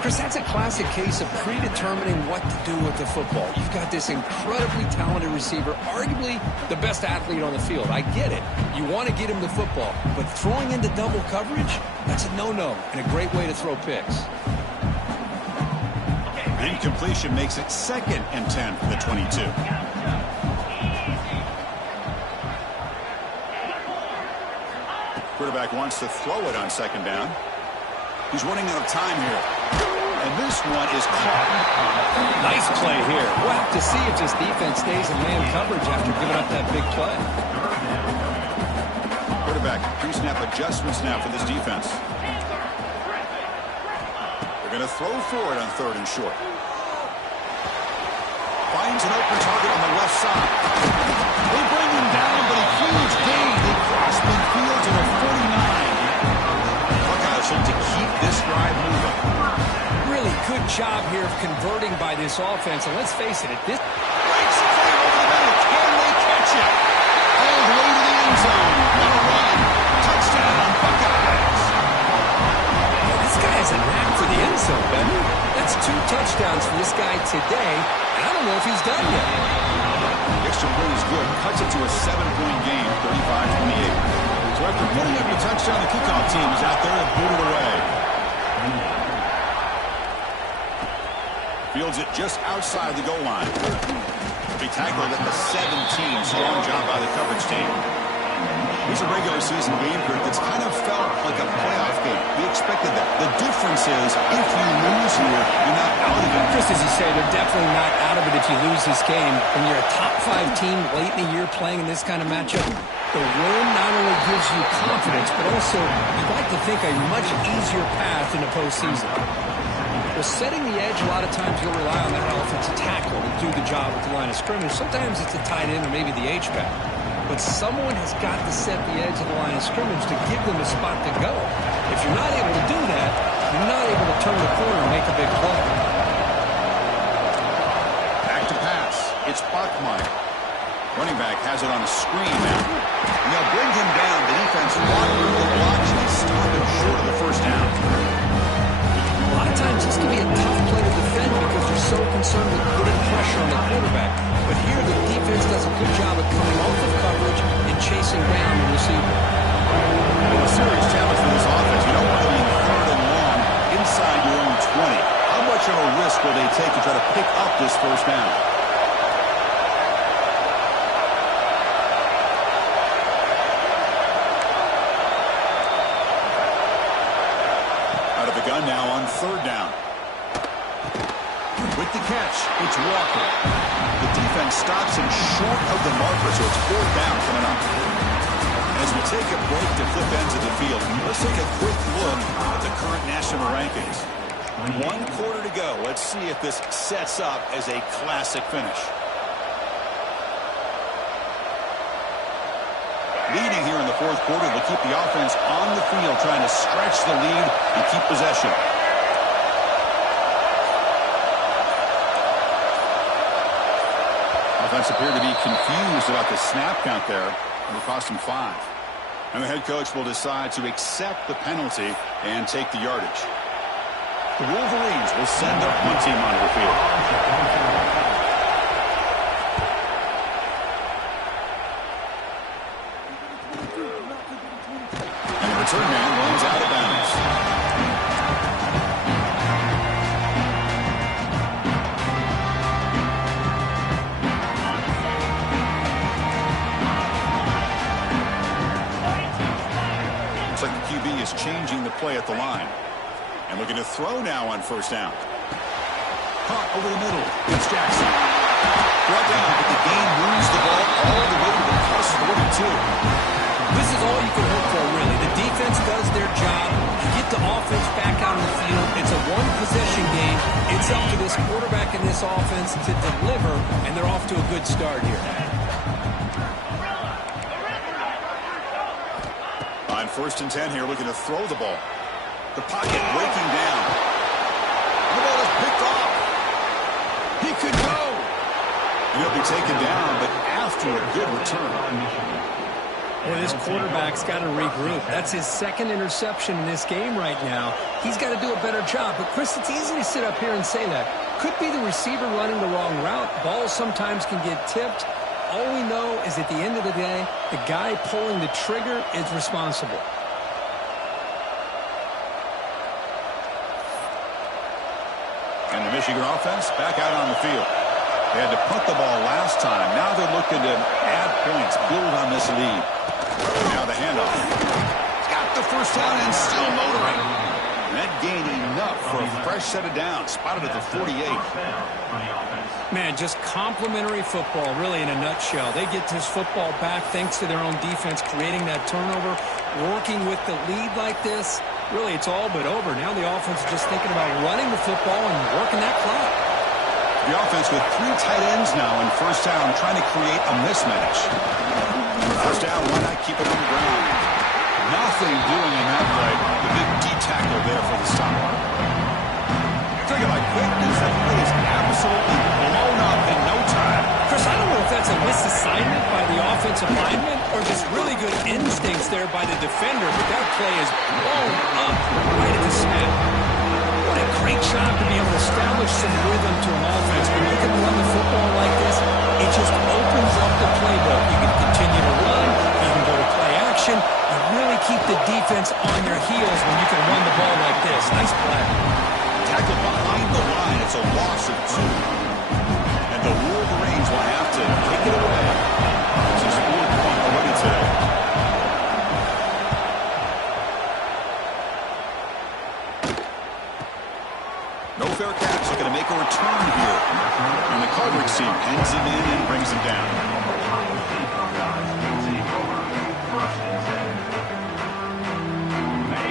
Chris, that's a classic case of predetermining what to do with the football. You've got this incredibly talented receiver, arguably the best athlete on the field. I get it. You want to get him the football, but throwing into double coverage, that's a no-no and a great way to throw picks. Incompletion makes it 2nd and 10 for the 22. Quarterback wants to throw it on 2nd down. He's running out of time here. And this one is caught. Nice play here. We'll have to see if this defense stays in man coverage after giving up that big play. Quarterback, pre-snap adjustments now for this defense. They're going to throw for it on 3rd and short. Finds an open target on the left side. They bring him down, but a huge gain. They cross midfield to the 49. Buckeyes look to keep this drive moving. Really good job here of converting by this offense. And let's face it, this Breaks clear over the middle. Can they catch it? All the way to the end zone. On a run. Touchdown, Buckeyes. This guy has a knack for the end zone, doesn't he? That's 2 touchdowns for this guy today. And I don't know if he's done yet. The extra point is good. Cuts it to a 7-point game, 35-28. So after putting up the touchdown, the kickoff team is out there to boot it away. Fields it just outside the goal line. Big tackle at the 17. Strong job by the coverage team. Here's a regular season game group that's kind of felt like a playoff game. We expected that. The difference is if you lose here, you're not out of it. Just as you say, they're definitely not out of it if you lose this game. When you're a top 5 team late in the year playing in this kind of matchup, the win not only gives you confidence, but also you'd like to think a much easier path in the postseason. Well, setting the edge, a lot of times you'll rely on that offensive tackle to do the job at the line of scrimmage. Sometimes it's a tight end or maybe the H-back. But someone has got to set the edge of the line of scrimmage to give them a spot to go. If you're not able to do that, you're not able to turn the corner and make a big play. Back to pass. It's Bachmeier. Running back has it on a screen now. And they'll bring him down. The defense fought through the blocks. They stopped him short of the first down. A lot of times this can be a tough play to defend because you're so concerned with putting pressure on the quarterback. But here the defense does a good job of coming off of coverage and chasing down the receiver. Well, a serious challenge for this offense. You don't want to be 3rd and long inside your own 20. How much of a risk will they take to try to pick up this first down? Out of the gun now on 3rd down. With the catch, it's Walker. The defense stops him short of the marker, so it's 4th down coming up. As we take a break to flip ends of the field, let's take a quick look at the current national rankings. 1 quarter to go. Let's see if this sets up as a classic finish. Leading here in the 4th quarter, they'll keep the offense on the field, trying to stretch the lead and keep possession. Offense appeared to be confused about the snap count there. It will cost him 5. And the head coach will decide to accept the penalty and take the yardage. The Wolverines will send their punt team onto the field. And the return man runs out of bounds. play at the line. And looking to throw now on first down. Caught over the middle. It's Jackson. Brought down, but the game moves the ball all the way to the plus 42. This is all you can hope for, really. The defense does their job. You get the offense back out on the field. It's a one-possession game. It's up to this quarterback and this offense to deliver, and they're off to a good start here. On 1st and 10 here, looking to throw the ball. The pocket breaking down. The ball is picked off. He could go. And he'll be taken down, but after a good return. Well, this quarterback's got to regroup. That's his 2nd interception in this game right now. He's got to do a better job. But, Chris, it's easy to sit up here and say that. Could be the receiver running the wrong route. Balls sometimes can get tipped. All we know is at the end of the day, the guy pulling the trigger is responsible. And the Michigan offense back out on the field. They had to punt the ball last time. Now they're looking to add points, build on this lead. Now the handoff. Got the first down and still motoring. And that gained enough for a fresh set of downs. Spotted at the 48. Man, just complimentary football, really, in a nutshell. They get this football back thanks to their own defense, creating that turnover, working with the lead like this. Really, it's all but over. Now the offense is just thinking about running the football and working that clock. The offense with 3 tight ends now in first down, trying to create a mismatch. First down, why not keep it on the ground? Nothing doing in that play. The big D tackle there for the stop. Talk about quickness. That play is absolutely blown up in no time. Chris, I don't know if that's a misassignment by the offensive lineman or just really good instincts there by the defender, but that play is blown up right at the snap. What a great job to be able to establish some rhythm to an offense. When you can run the football like this, it just opens up the playbook. You can continue to run, you can go to play action, and really keep the defense on their heels when you can run the ball like this. Nice play. Tackled behind the line. It's a loss of 2. And the Wolverines will have to take it away. It's a scored point already today. No fair catch. Looking to make a return here. And the coverage team pins him in and brings him down.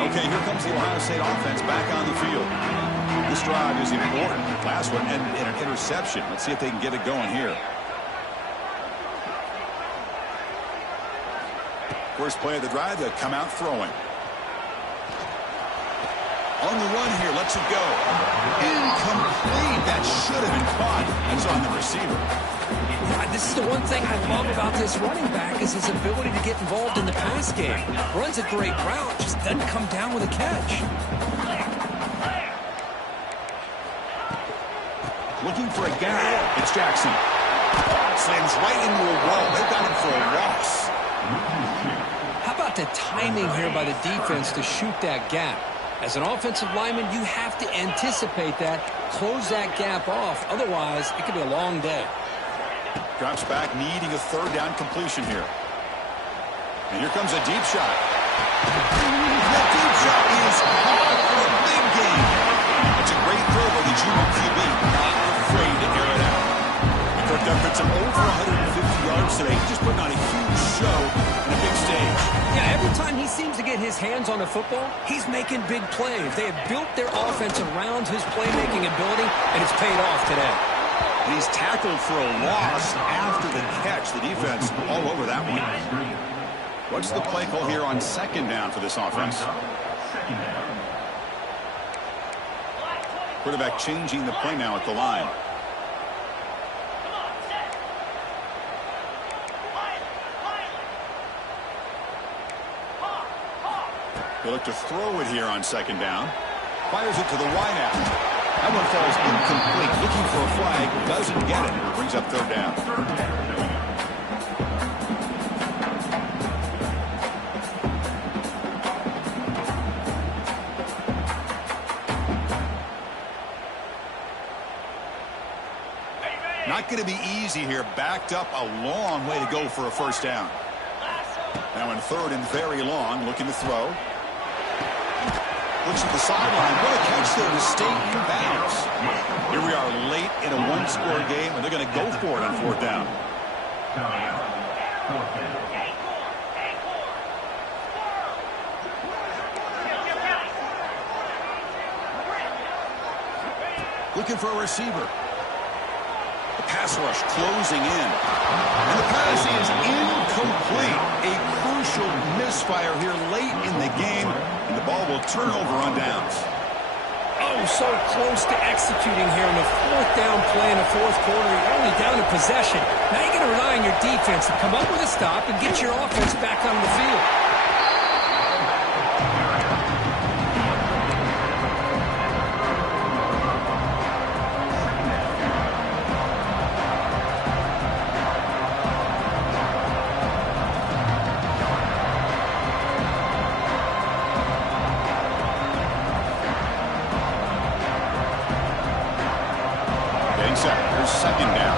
Okay, here comes the Ohio State offense back on the field. This drive is important. Last one ended in an interception. Let's see if they can get it going here. First play of the drive, they'll come out throwing. On the run here, lets it go. Incomplete. That should have been caught. That's on the receiver. Yeah, this is the one thing I love about this running back is his ability to get involved in the pass game. Runs a great route, just doesn't come down with a catch. Looking for a gap. It's Jackson. Slams right into a wall. They've got him for a loss. How about the timing here by the defense to shoot that gap? As an offensive lineman, you have to anticipate that, close that gap off. Otherwise, it could be a long day. Drops back, needing a 3rd down completion here. And here comes a deep shot. That deep shot is caught for a big gain. It's a great throw by the junior QB. Not afraid to air it out. And Kirk Dufford's over 150 yards today. Just putting on a huge show on a big stage. Yeah, every time he seems to get his hands on the football, he's making big plays. They have built their offense around his playmaking ability, and it's paid off today. And he's tackled for a loss after the catch. The defense all over that one. What's the play call here on 2nd down for this offense? Quarterback changing the play now at the line. They look to throw it here on 2nd down. Fires it to the wideout. That one falls incomplete. Looking for a flag. Doesn't get it. Brings up 3rd down. Not going to be easy here. Backed up a long way to go for a first down. Now in 3rd and very long, looking to throw. Looks at the sideline. What a catch there to stay in bounds. Here we are late in a one-score game, and they're going to go for it on fourth down. Looking for a receiver. The pass rush closing in. And the pass is incomplete. A crucial misfire here late in the game. And the ball will turn over on downs. Oh, so close to executing here in the fourth down play in the fourth quarter. You're only down in possession. Now you're going to rely on your defense to come up with a stop and get your offense back on the field. Here's second down.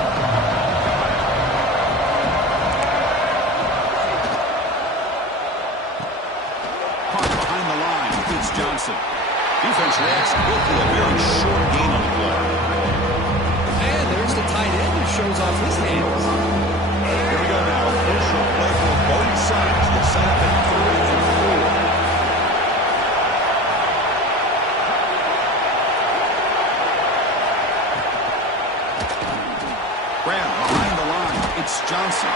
Caught behind the line. It's Johnson. Defense reacts quickly. A very short gain on the play. And there's the tight end who shows off his hands. Here we go now. Crucial play for both sides. They set up at 3rd and 4. It's Johnson.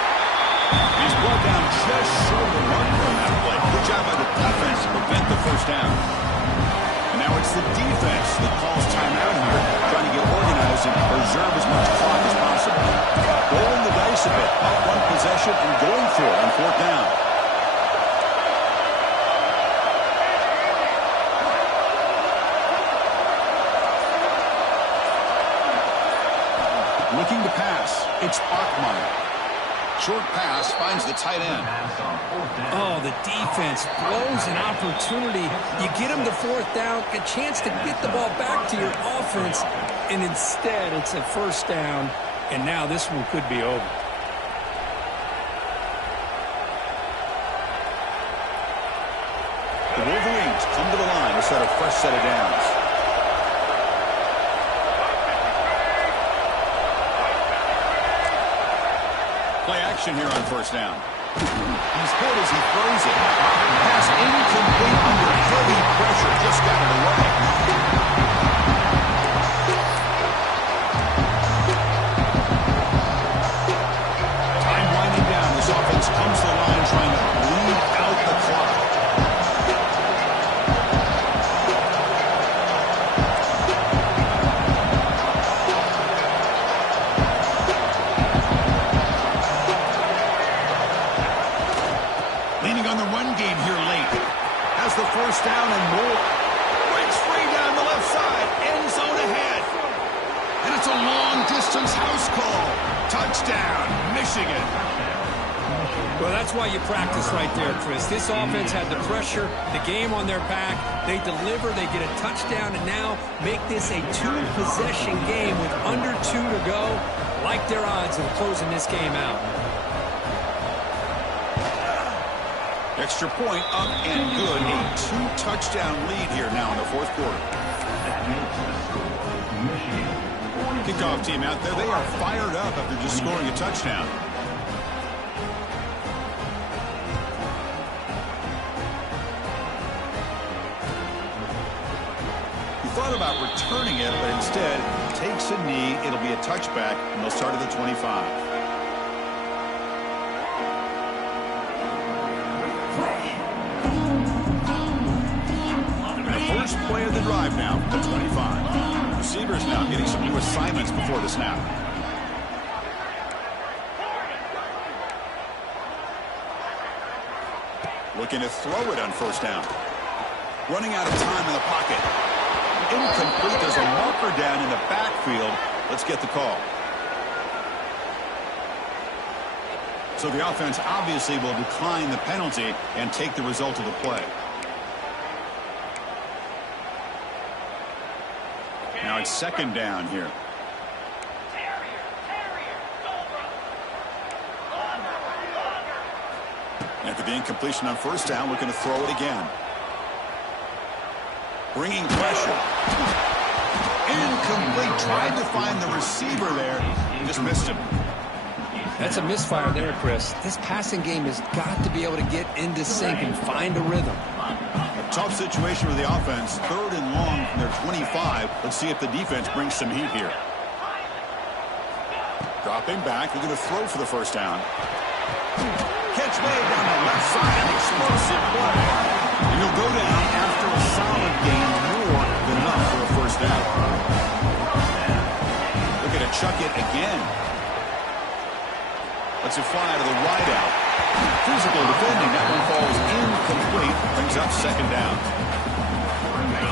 He's brought down just short of the marker on that play. Good job by the defense to prevent the first down. And now it's the defense that calls timeout here, trying to get organized and preserve as much clock as possible. Rolling the dice a bit, up one possession and going for it on fourth down. Looking to pass. It's Bachmeier. Short pass finds the tight end. Oh, the defense blows an opportunity. You get them to fourth down, a chance to get the ball back to your offense, and instead it's a first down, and now this one could be over. The Wolverines come to the line to set a fresh set of downs. Play action here on first down. He's hit as he throws it. Pass incomplete under heavy pressure. Just got it away. Time winding down. This offense comes to the line trying to bleed out the clock. The first down and more. Breaks free down the left side. End zone ahead. And it's a long-distance house call. Touchdown, Michigan. Well, that's why you practice right there, Chris. This offense had the pressure, the game on their back. They deliver, they get a touchdown, and now make this a two-possession game with under 2 to go. Like their odds of closing this game out. Extra point up and good. A 2-touchdown lead here now in the fourth quarter. Kickoff team out there. They are fired up after just scoring a touchdown. He thought about returning it, but instead takes a knee. It'll be a touchback, and they'll start at the 25. First play of the drive now, the 25. Receivers now getting some new assignments before the snap. Looking to throw it on first down. Running out of time in the pocket. Incomplete. There's a marker down in the backfield. Let's get the call. So the offense obviously will decline the penalty and take the result of the play. Now it's second down here. After the incompletion on first down, we're going to throw it again. Bringing pressure. Incomplete. Tried to find the receiver there. Just missed him. That's a misfire there, Chris. This passing game has got to be able to get into sync and find a rhythm. A tough situation for the offense. 3rd and long from their 25. Let's see if the defense brings some heat here. Dropping back. They're going to throw for the first down. Catch made down the left side. An explosive play. And he'll go down after a solid gain, more than enough for a first down. Looking to chuck it again. Lets it fly to the wideout. Physical defending. That one falls incomplete. Brings up 2nd down.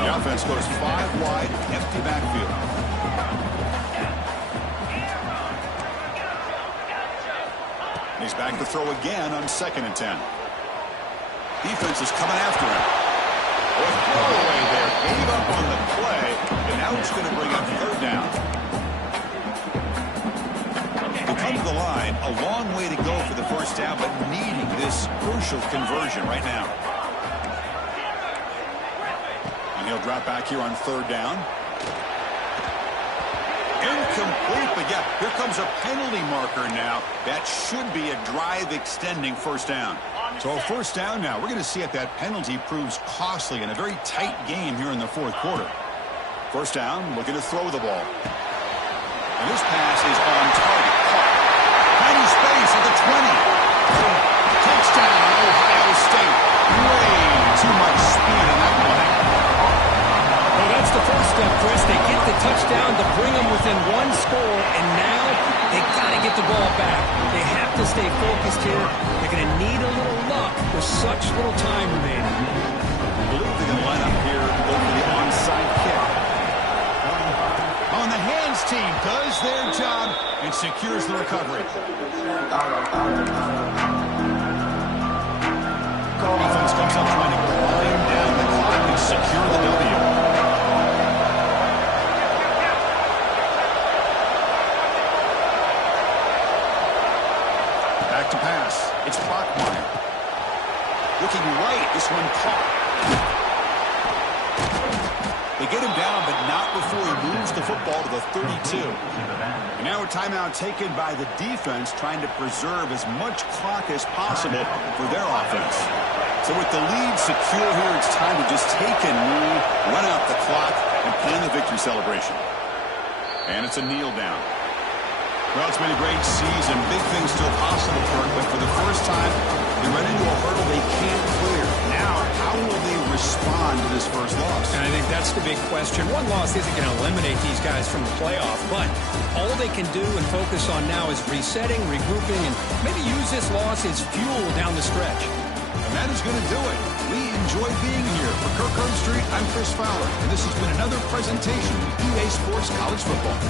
The offense goes 5 wide, empty backfield. He's back to throw again on 2nd and 10. Defense is coming after him. A throwaway there. Gave up on the play, and now it's going to bring up 3rd down. They come to the line, a long way to go for the first down, but needing this crucial conversion right now. And he'll drop back here on 3rd down. Incomplete, but yeah, here comes a penalty marker now. That should be a drive-extending first down. So a first down now. We're going to see if that penalty proves costly in a very tight game here in the 4th quarter. First down, looking to throw the ball. And this pass is on target. Tiny space at the 20. Touchdown, Ohio State. Way too much speed in that play. Well, that's the first step, Chris. They get the touchdown to bring them within 1 score, and now they got to get the ball back. They have to stay focused here. They're going to need a little luck with such little time remaining. I believe they're going to line up here and go for the onside kick. On the hands team does their job and secures the recovery. Offense comes up trying to grind down the clock and secure the W. Back to pass. It's Bachmeier. Looking right. This one caught. They get him down, but not before he moves the football to the 32. And now a timeout taken by the defense, trying to preserve as much clock as possible for their offense. So with the lead secure here, it's time to just take a knee, run out the clock, and plan the victory celebration. And it's a kneel down. Well, it's been a great season. Big things still possible, Kirk, but for the first time, they run into a hurdle they can't clear. Now, how will they respond to this first loss? And I think that's the big question. One loss isn't going to eliminate these guys from the playoff, but all they can do and focus on now is resetting, regrouping, and maybe use this loss as fuel down the stretch. And that is going to do it. We enjoy being here. For Kirk Herbstreit, I'm Chris Fowler, and this has been another presentation of EA Sports College Football.